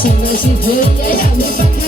সন্ন্যাসী হয়ে আমি পাখা কত ঘুরি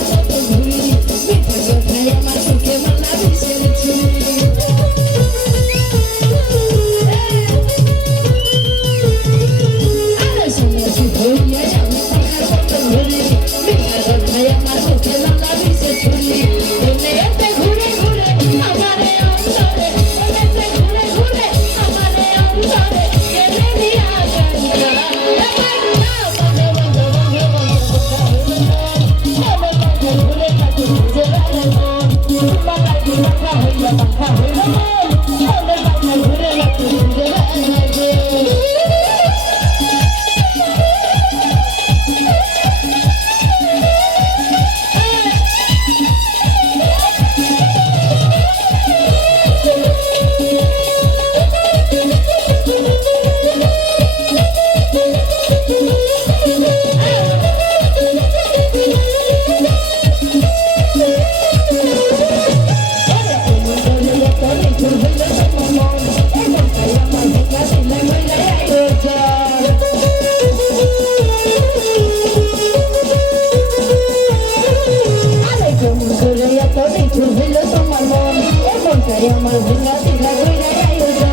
Singa, singa, cuida, ayuda.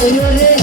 Are you ready?